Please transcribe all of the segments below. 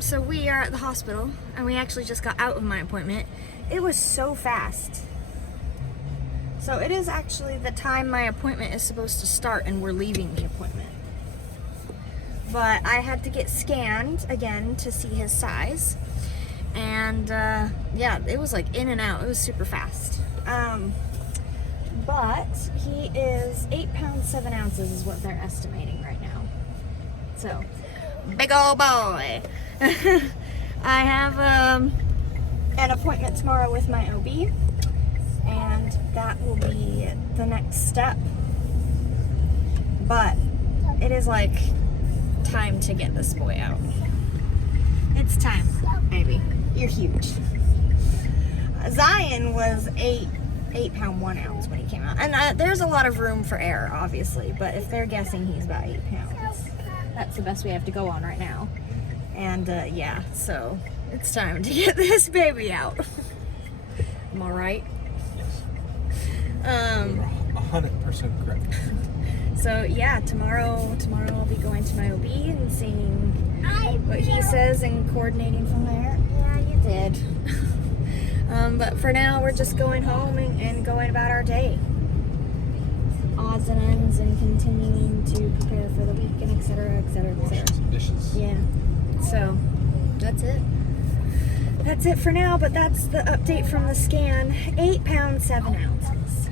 So we are at the hospital, and we actually just got out of my appointment. It was so fast. So it is actually the time my appointment is supposed to start, and we're leaving the appointment. But I had to get scanned again to see his size. And yeah, it was like in and out. It was super fast. But he is 8 pounds 7 ounces is what they're estimating right now. So, big old boy. I have an appointment tomorrow with my OB, and that will be the next step. But it is like time to get this boy out. It's time, baby. You're huge. Zion was 8 pound 1 ounce when he came out, and there's a lot of room for error, obviously, but if they're guessing he's about 8 pounds, that's the best we have to go on right now. And yeah, so it's time to get this baby out. Am I right? Yes. 100% correct. So yeah, tomorrow I'll be going to my OB and seeing what he says and coordinating from there. Yeah, you did. But for now, we're just going home and going about our day. Odds and ends, and continuing to prepare for the week, and etc., etc., Washing etc. some dishes. Yeah. So that's it. That's it for now. But that's the update from the scan. 8 pounds 7 ounces.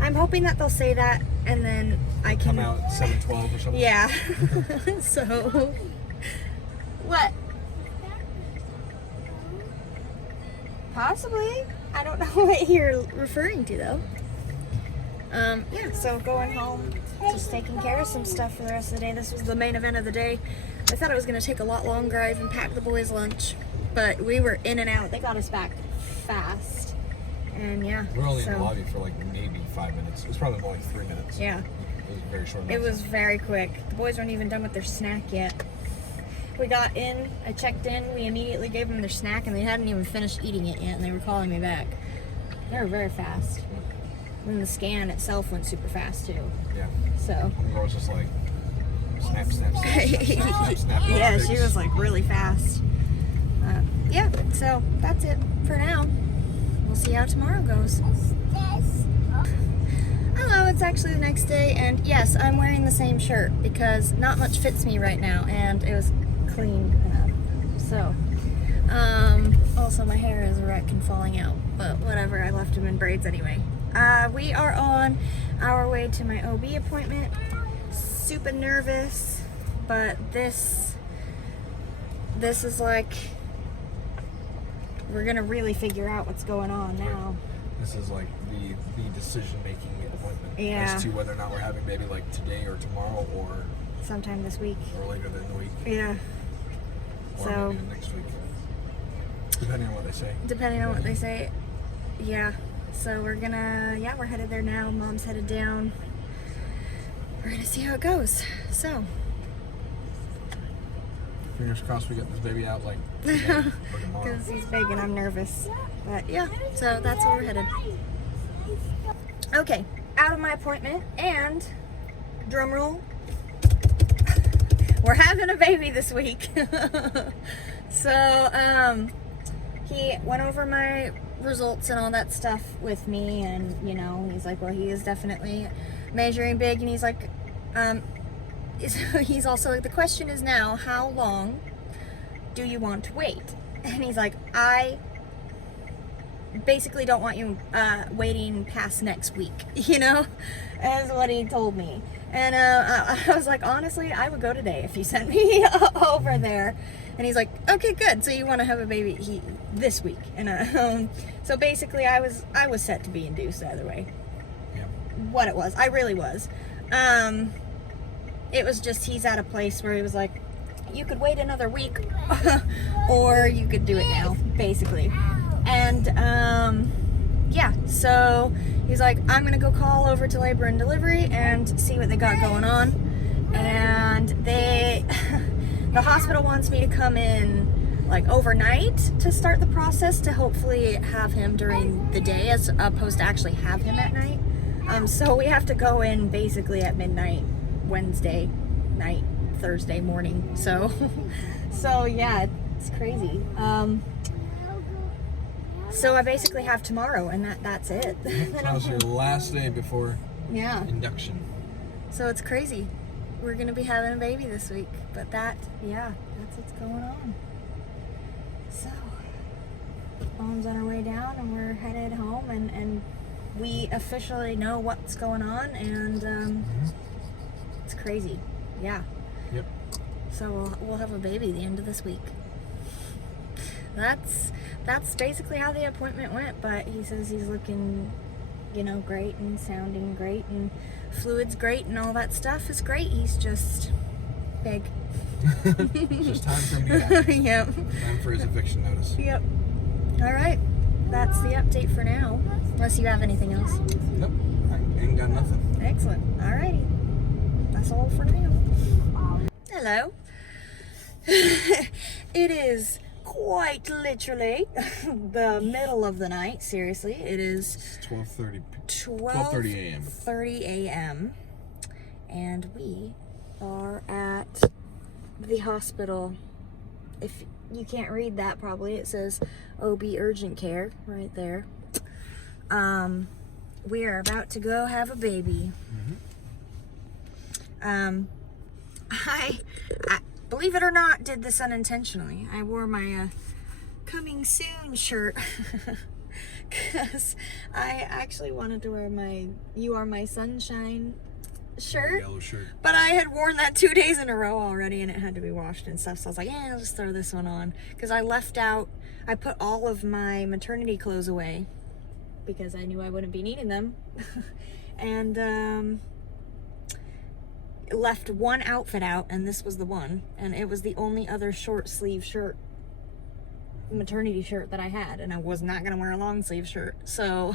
I'm hoping that they'll say that, and then I can Come out 7/12 or something. Yeah. So what? Possibly. I don't know what you're referring to though. Yeah, so going home, just taking care of some stuff for the rest of the day. This was the main event of the day. I thought it was going to take a lot longer. I even packed the boys' lunch, but we were in and out. They got us back fast. And yeah. We're only in so, the lobby for like maybe 5 minutes. It was probably more like 3 minutes. Yeah. It was very short. It was very quick. The boys weren't even done with their snack yet. We got in, I checked in, we immediately gave them their snack, and they hadn't even finished eating it yet, and they were calling me back. They were very fast. And the scan itself went super fast too. Yeah. So. One girl was just like, snap, snap, snap, snap, snap, snap, snap. Yeah, she was like really fast. Yeah, so that's it for now. We'll see how tomorrow goes. Hello, it's actually the next day, and yes, I'm wearing the same shirt because not much fits me right now, and it was clean enough. So, also my hair is a wreck and falling out, but whatever, I left them in braids anyway. We are on our way to my OB appointment. Super nervous, but this is like, we're gonna really figure out what's going on now. This is like the decision-making appointment Yeah. as to whether or not we're having baby like today or tomorrow or Sometime this week. later in the week. Yeah. Or So, maybe next week. Depending on what they say. depending on what they say. Yeah. So we're headed there now. Mom's headed down. We're gonna see how it goes. So. Fingers crossed we get this baby out like today or tomorrow. Because he's big and I'm nervous. But yeah, so that's where we're headed. Okay, out of my appointment, and drum roll, we're having a baby this week. So, he went over my results and all that stuff with me, and you know, he's like, well, he is definitely measuring big, and he's like, he's also like, the question is now, how long do you want to wait? And he's like, I basically don't want you waiting past next week, you know, is what he told me. And I was like, honestly, I would go today if you sent me over there. And he's like, okay, good, so you want to have a baby this week. And so basically I was set to be induced either way. Yeah. What it was, I really was. It was just, he's at a place where he was like, you could wait another week or you could do it now, basically. And yeah, so he's like, I'm gonna go call over to Labor and Delivery and see what they got going on. And the hospital wants me to come in like overnight to start the process, to hopefully have him during the day as opposed to actually have him at night. So we have to go in basically at midnight Wednesday night Thursday morning. So, so yeah, it's crazy. So I basically have tomorrow, and that's it. That was your last day before Yeah. induction. So it's crazy. We're gonna be having a baby this week, but that's what's going on. So, Mom's on her way down, and we're headed home, and we officially know what's going on, and it's crazy. Yeah. Yep. So we'll have a baby the end of this week. That's basically how the appointment went, but he says he's looking, great and sounding great and fluids great and all that stuff is great. He's just big. It's just time for him to get out. Yep. Time for his eviction notice. Yep. All right. That's the update for now. Unless you have anything else. Nope. I ain't got nothing. Excellent. All righty. That's all for now. Hello. It is quite literally the middle of the night. Seriously, it is 12:30 a.m. 12:30 a.m. and we are at the hospital. If you can't read that, probably it says OB urgent care right there. We are about to go have a baby. I believe it or not, did this unintentionally. I wore my coming soon shirt because I actually wanted to wear my You Are My Sunshine shirt. Yellow shirt. But I had worn that 2 days in a row already, and it had to be washed and stuff. So I was like, yeah, I'll just throw this one on. Because I put all of my maternity clothes away because I knew I wouldn't be needing them. And left one outfit out, and this was the one. And it was the only other short sleeve shirt, maternity shirt that I had. And I was not going to wear a long sleeve shirt. So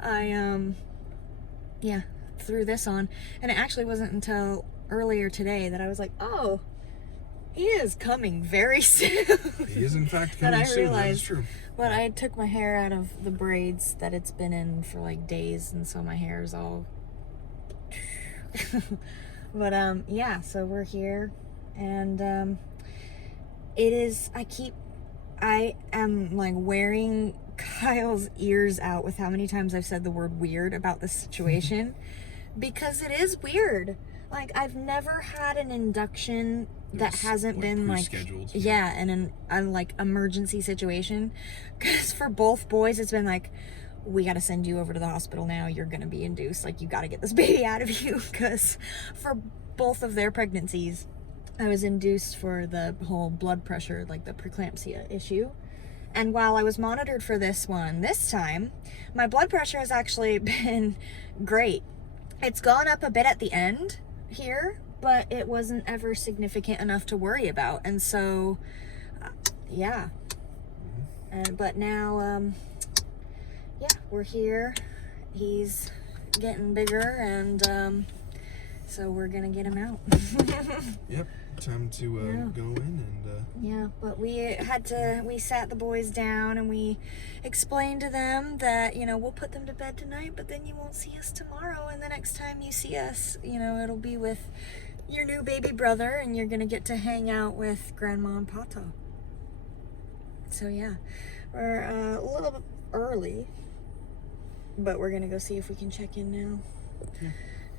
I, threw this on, and it actually wasn't until earlier today that I was like, oh, he is coming very soon. He is in fact That coming I soon. That is realized. true. But I took my hair out of the braids that it's been in for like days, and so my hair is all but so we're here, and I am like wearing Kyle's ears out with how many times I've said the word weird about this situation. Because it is weird. Like, I've never had an induction that hasn't been like, yeah, in a like emergency situation. Because for both boys, it's been like, we got to send you over to the hospital now. You're going to be induced. Like, you got to get this baby out of you. Because for both of their pregnancies, I was induced for the whole blood pressure, like the preeclampsia issue. And while I was monitored for this one, this time, my blood pressure has actually been great. It's gone up a bit at the end here, but it wasn't ever significant enough to worry about. And so, yeah. But now, we're here. He's getting bigger, and so we're gonna get him out. Yep. Time to go in and but we sat the boys down, and we explained to them that, we'll put them to bed tonight, but then you won't see us tomorrow, and the next time you see us, it'll be with your new baby brother, and you're gonna get to hang out with Grandma and Pata. So yeah, we're a little bit early, but we're gonna go see if we can check in now. Yeah.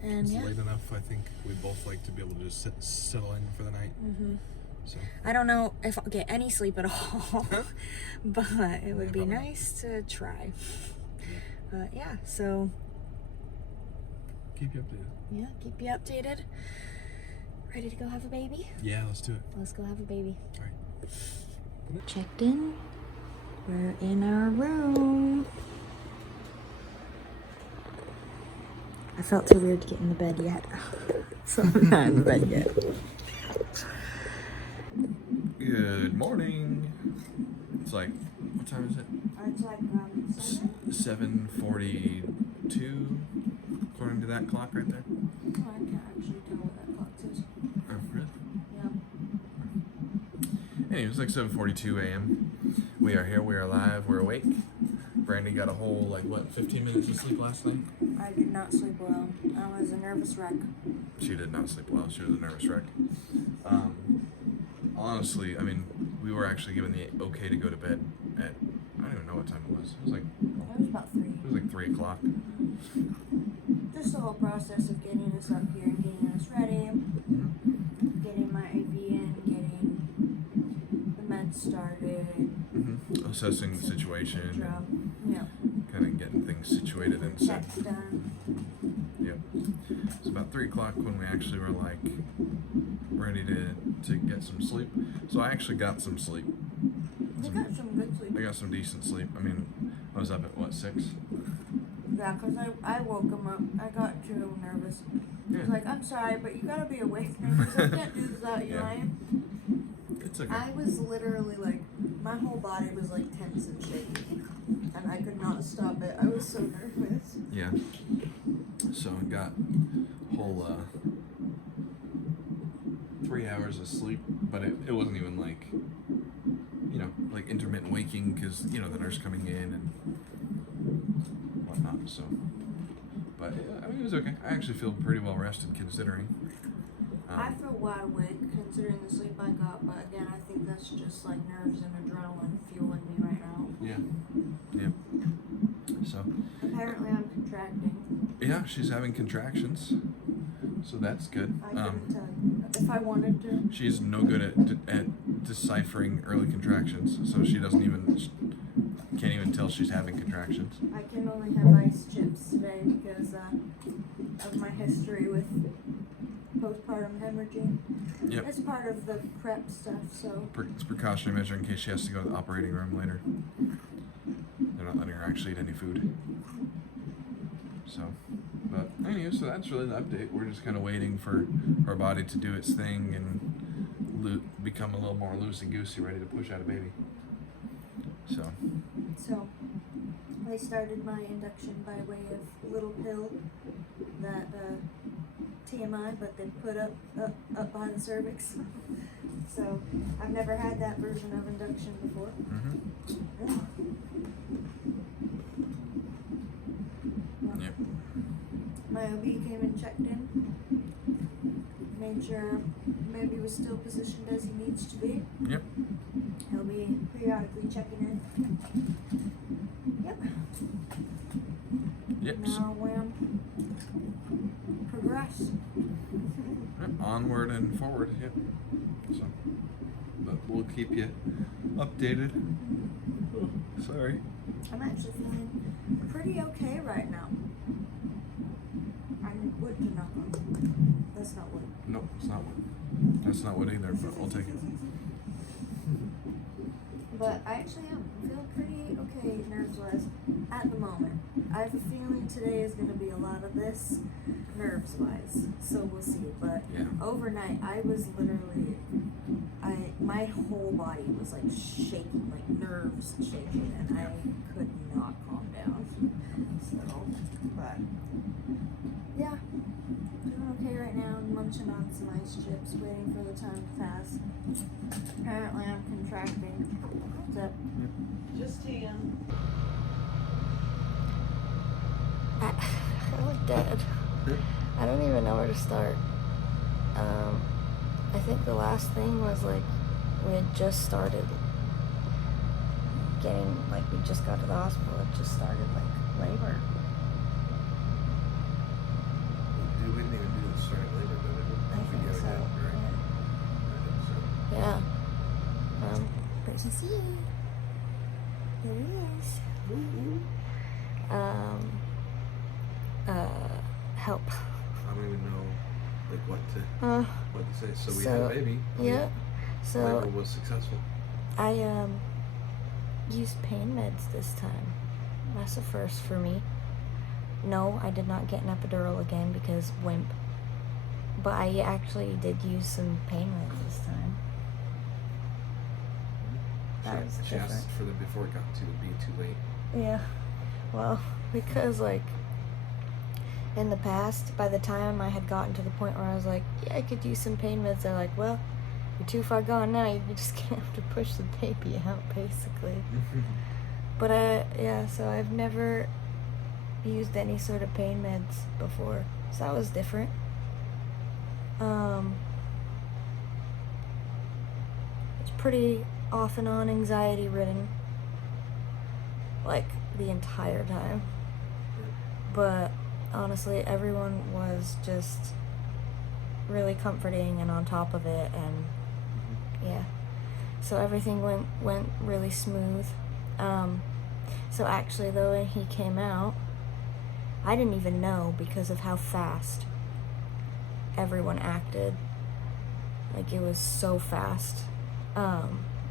And it's late enough. I think we both like to be able to just settle in for the night. So I don't know if I'll get any sleep at all, but it would be nice to try. So keep you updated. Yeah, keep you updated. Ready to go have a baby? Yeah, let's do it. Let's go have a baby. All right. Checked in. We're in our room. I felt too weird to get in the bed yet. So I'm not in the bed yet. Good morning. It's like, what time is it? It's like 7:42, according to that clock right there. Oh, I can't actually tell what that clock says. Oh, really? Yeah. Anyway, it's like 7:42 a.m. We are here, we are alive, we're awake. Brandy got a whole, 15 minutes of sleep last night? I did not sleep well. I was a nervous wreck. She did not sleep well. She was a nervous wreck. honestly, I mean, we were actually given the okay to go to bed at, I don't even know what time it was. It was like It was about 3. 3 o'clock. Just the whole process of getting us up here and getting us ready, getting my IV in, getting the meds started, Assessing the situation, yeah, kind of getting things situated and set. checks done. Yep. It's about 3 o'clock when we actually were like ready to get some sleep. So I actually got some sleep. You got some good sleep. I got some decent sleep. I mean, I was up at what, 6? Yeah, because I woke him up. I got too nervous. He was like, I'm sorry, but you gotta be awake now because I can't do this without you. Yeah. It's okay. I was literally like, my whole body was like tense and shaky. And I could not stop it. I was so nervous. Yeah. So I got whole 3 hours of sleep, but it wasn't even like, you know, like intermittent waking because, you know, the nurse coming in and whatnot. So, but I mean, it was okay. I actually feel pretty well rested considering. I feel wide awake considering the sleep I got, but again, I think that's just like nerves and adrenaline fueling me right now. Yeah. Yeah. So. Apparently, I'm contracting. Yeah, she's having contractions, so that's good. I couldn't tell you if I wanted to. She's no good at deciphering early contractions, so she can't even tell she's having contractions. I can only have ice chips today because of my history with postpartum hemorrhaging. Yep. It's part of the prep stuff, so. It's a precautionary measure in case she has to go to the operating room later. They're not letting her actually eat any food. So, but anyway, so that's really the update. We're just kind of waiting for our body to do its thing and become a little more loosey-goosey, ready to push out a baby. So I started my induction by way of little pill that TMI, but they put up behind the cervix. So I've never had that version of induction before. Yep. My OB came and checked in, made sure maybe was still positioned as he needs to be. Yep. He'll be periodically checking in. Yep. Yep. Now progress. Yep. Onward and forward. Yep. So, but we'll keep you updated. Oh, sorry. I'm actually feeling pretty okay right now. I need wood to knock on. That's not wood. No, it's not wood. That's not wood either, but we'll take it. But I actually am feeling pretty okay nerves-wise at the moment. I have a feeling today is going to be a lot of this nerves-wise, so we'll see. But Yeah. overnight, I was literally, my whole body was like shaking, like nerves shaking, and I could not calm down. So, but yeah, doing okay right now. I'm munching on some ice chips, waiting for the time to pass. Apparently, I'm contracting. What's up? Just Tam. I look dead. I don't even know where to start. I think the last thing was like we had just started getting, like we just got to the hospital. It just started like labor. Dude, we didn't even do the starting labor, but I think so. Yeah. Pretty see. There he is. Help. I don't even know like what to say. So we had a baby. Yeah. So labor was successful. I used pain meds this time. That's a first for me. No, I did not get an epidural again because wimp. But I actually did use some pain meds this time. That was She different. asked for them before it got to be too late. Yeah. Well, because like in the past, by the time I had gotten to the point where I was like, yeah, I could use some pain meds, they're like, well, you're too far gone now. You're just gonna have to push the baby out, basically. But yeah, so I've never used any sort of pain meds before, so that was different. pretty off and on anxiety ridden, like the entire time. But honestly, everyone was just really comforting and on top of it, and yeah, so everything went really smooth. So actually, though, when he came out, I didn't even know because of how fast everyone acted. Like, it was so fast.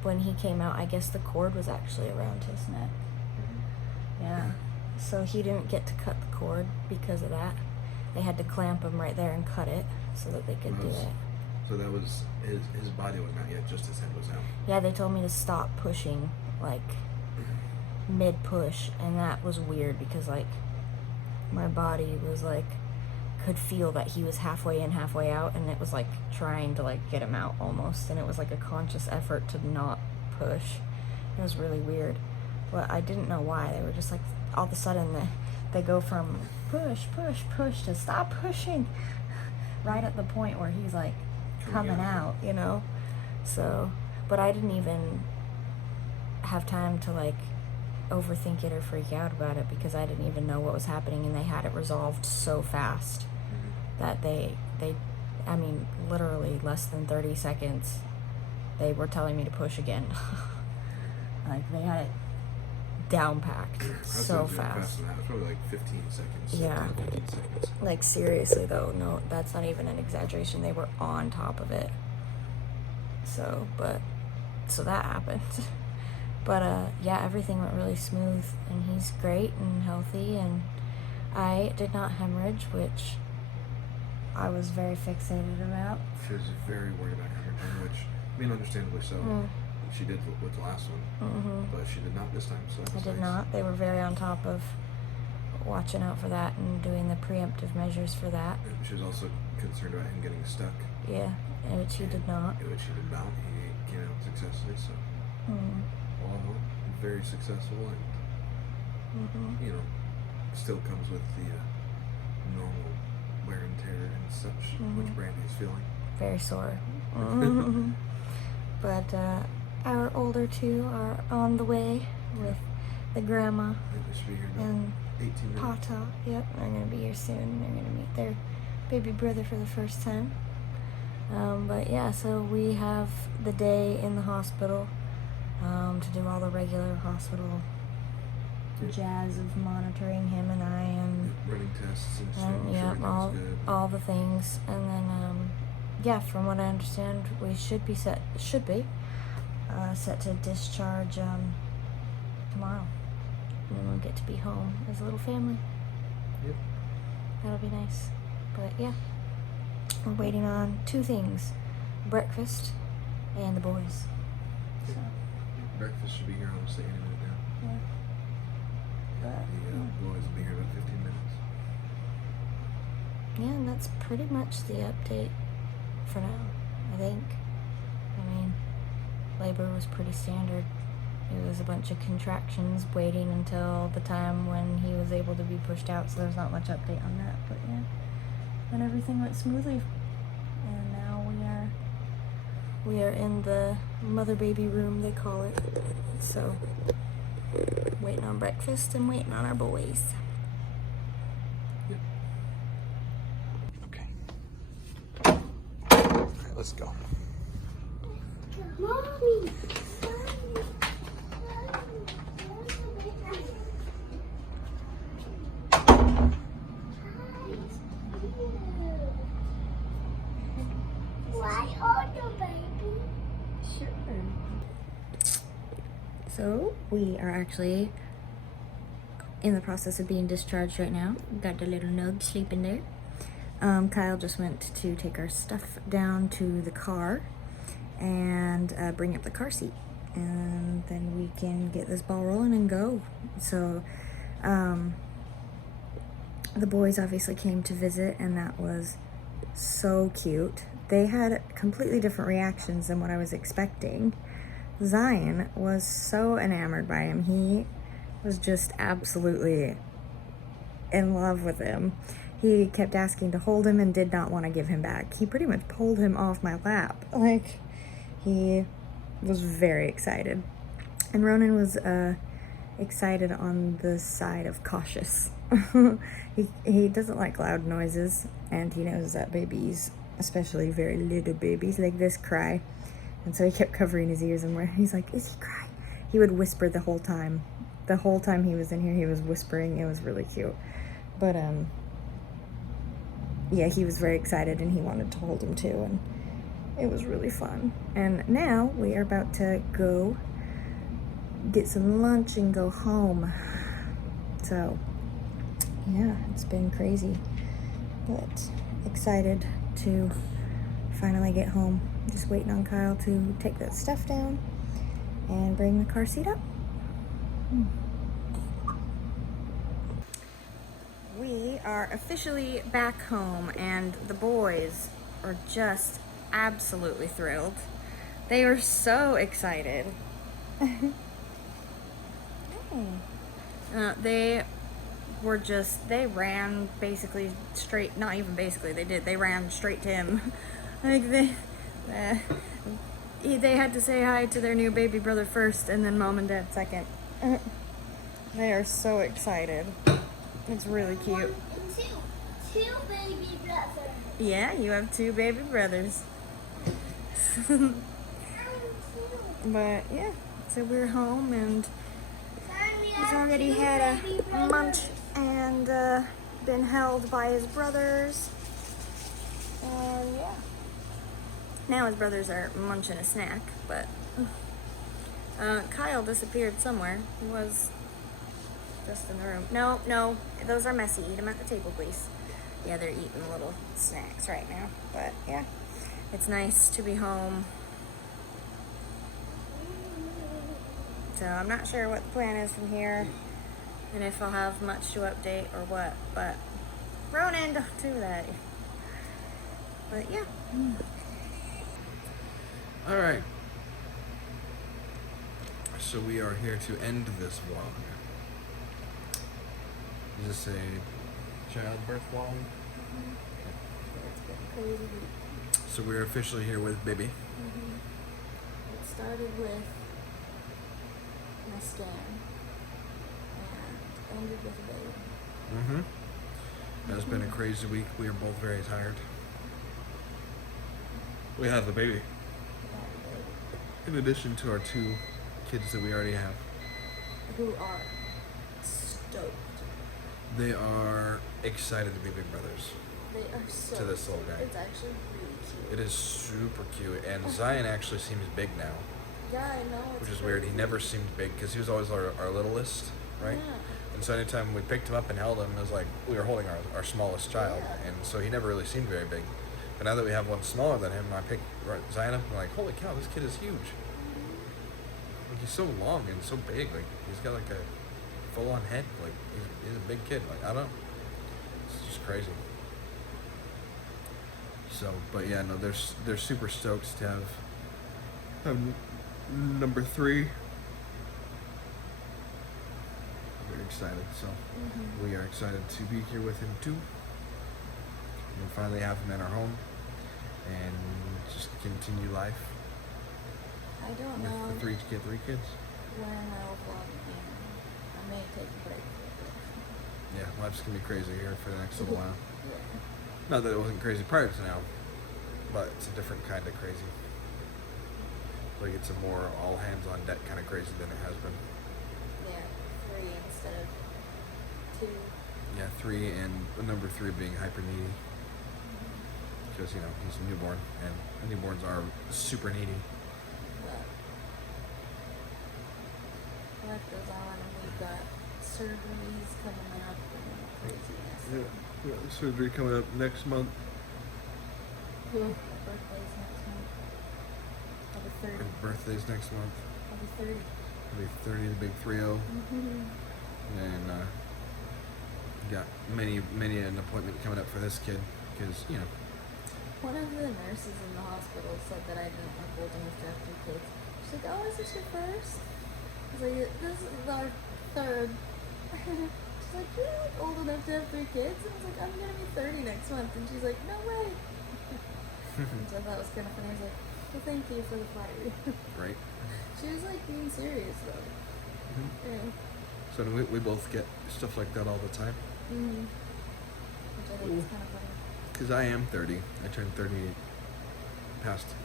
When he came out, I guess the cord was actually around his neck. Yeah. So he didn't get to cut the cord because of that. They had to clamp him right there and cut it so that they could do it. So that was his body was not yet, just his head was out. Yeah, they told me to stop pushing, like, mid-push, and that was weird because, like, my body was, like, could feel that he was halfway in, halfway out, and it was, like, trying to, like, get him out almost, and it was, like, a conscious effort to not push. It was really weird, but I didn't know why. They were just, like, all of a sudden, they go from push, push, push to stop pushing right at the point where he's, like, coming out, you know? So, but I didn't even have time to, like, overthink it or freak out about it because I didn't even know what was happening, and they had it resolved so fast that they I mean, literally less than 30 seconds they were telling me to push again. Like, they had it down packed so fast. It was probably like 15 seconds. Yeah. 15 seconds. Like, seriously though, no, that's not even an exaggeration. They were on top of it. So that happened. But yeah, everything went really smooth, and he's great and healthy, and I did not hemorrhage, which I was very fixated about. She was very worried about hemorrhaging, which, I mean, understandably so. She did with the last one, but she did not this time. So I did not. They were very on top of watching out for that and doing the preemptive measures for that. And she was also concerned about him getting stuck. Yeah, which he did not. Which he did not. He came out successfully, so all in all, very successful, and you know, still comes with the normal wear and tear and such, which Brandy's feeling. Very sore. But our older two are on the way with the grandma They should be here in and 18 minutes. Pata. Yep, they're gonna be here soon. They're gonna meet their baby brother for the first time. But yeah, so we have the day in the hospital to do all the regular hospital jazz of monitoring him and I, and running tests and stuff. yeah, Everything's good. all the things, and then yeah, from what I understand, we should be set to discharge tomorrow, and then we'll get to be home as a little family. Yep. That'll be nice. But yeah, we're waiting on two things: breakfast and the boys. So, Breakfast should be here honestly any minute now. yeah. The boys will be here in about 15 minutes. Yeah, and that's pretty much the update for now, I think. I mean, labor was pretty standard. It was a bunch of contractions waiting until the time when he was able to be pushed out, so there's not much update on that, but yeah. And everything went smoothly. And now we are in the mother baby room, they call it. So, waiting on breakfast and waiting on our boys. Okay. Alright, let's go. Mommy! Why hold the baby? Sure. So, we are actually in the process of being discharged right now. Got the little nug sleeping there. Kyle just went to take our stuff down to the car and bring up the car seat. And then we can get this ball rolling and go. So, the boys obviously came to visit, and that was so cute. They had completely different reactions than what I was expecting. Zion was so enamored by him. He was just absolutely in love with him. He kept asking to hold him and did not want to give him back. He pretty much pulled him off my lap. Like, he was very excited. And Ronan was excited on the side of cautious. he doesn't like loud noises, and he knows that babies, especially very little babies like this, cry. And so he kept covering his ears, and he's like, is he crying? He would whisper the whole time. The whole time he was in here, he was whispering. It was really cute. But yeah, he was very excited, and he wanted to hold him too, and it was really fun. And now we are about to go get some lunch and go home. So yeah, it's been crazy, but excited to finally get home. Just waiting on Kyle to take that stuff down and bring the car seat up. We are officially back home, and the boys are just absolutely thrilled. They are so excited. They ran basically straight, not even basically, they ran straight to him. Like they had to say hi to their new baby brother first, and then mom and dad second. They are so excited. It's really cute. Two baby brothers. Yeah, you have 2 baby brothers. But yeah, so we're home, and he's already had a munch and been held by his brothers. And yeah, now his brothers are munching a snack, but Kyle disappeared somewhere. He was just in the room. No, those are messy. Eat them at the table, please. Yeah, they're eating little snacks right now. But yeah, it's nice to be home. So I'm not sure what the plan is from here, and if I'll have much to update or what, but Ronan, don't do that. But yeah. All right. So we are here to end this vlog. Is this a childbirth vlog? It's been a crazy week. So we're officially here with Baby. It started with my scan and ended with a baby. It's been a crazy week. We are both very tired. We have the baby. In addition to our 2 kids that we already have. Who are stoked. They are excited to be big brothers. They are so To this little guy. It's actually really cute. It is super cute, and Zion actually seems big now, Yeah, I know. It's which is weird. He crazy. never seemed big because he was always our littlest, right? Yeah. And so anytime we picked him up and held him, it was like we were holding our smallest child, Yeah. and so he never really seemed very big. But now that we have one smaller than him, I picked Zion up and I'm like, holy cow, this kid is huge. Like, he's so long and so big. Like, he's got like a full-on head. Like, he's a big kid. Like, I don't know. It's just crazy. So, but yeah, no, they're super stoked to have number 3. Very excited. So we are excited to be here with him too. And finally have him in our home and just continue life I don't with know the 3 kids. when I'll vlog again. I may take a break for a bit. Yeah, life's gonna be crazy here for the next little while. Yeah. Not that it wasn't crazy prior to now, but it's a different kind of crazy. Like, it's a more all hands on deck kind of crazy than it has been. Yeah, 3 instead of 2. Yeah, 3, and the number 3 being hyper needy. Because, you know, he's a newborn, and newborns are super needy. But life goes on, and we've got surgeries coming up and craziness. Yeah, surgery coming up next month. My birthday's next month. I'll be 30. And birthday's next month. I'll be 30. It'll be 30, the big 3-0. And got many an appointment coming up for this kid. Because, you know. One of the nurses in the hospital said that I didn't look old enough to have 2 kids. She's like, oh, is this your first? I was like, this is our 3rd. She's like, you're not like old enough to have 3 kids? And I was like, I'm gonna be 30 next month. And she's like, no way. So I thought it was kind of funny. I was like, Well, thank you for the flattery. Right? She was like being serious though. Mm-hmm. Yeah. So we both get stuff like that all the time. Mm-hmm. Which I think is kind of funny. Because I am 30. I turned 30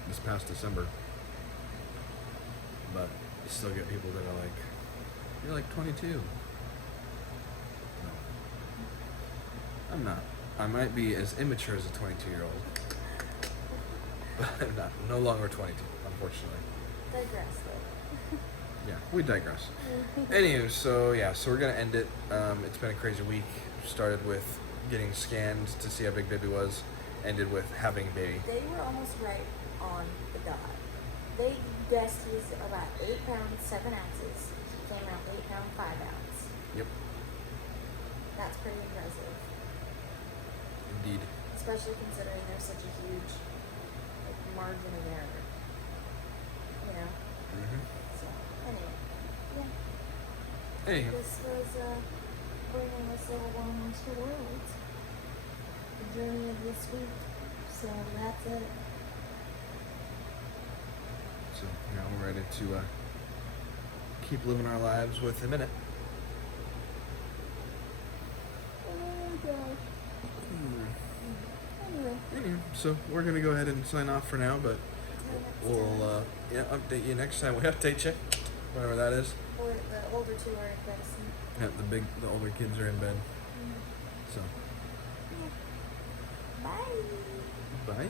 this past December. But you still get people that are like, you're like 22. No. I'm not. I might be as immature as a 22-year-old. But I'm not. No longer 22, unfortunately. Digress though. Yeah, we digress. Anywho, so we're gonna end it. It's been a crazy week. Started with getting scanned to see how big baby was. Ended with having baby. They were almost right on the dot. They guessed he's about 8 pounds 7 ounces. He came out 8 pound 5 ounce. Yep, That's pretty impressive, indeed. especially considering there's such a huge like margin of error. You know. Mm-hmm. So anyway, yeah. Anywho, This was bringing this little one into the world. The journey of this week. So that's it. so now we're ready to keep living our lives with him in it. Oh god. Anyway. Anywho, so we're gonna go ahead and sign off for now, but till next we'll time. update you next time we update you, whatever that is. Or the older two are in bed asleep. Yeah, the older kids are in bed. So Yeah. Bye. bye.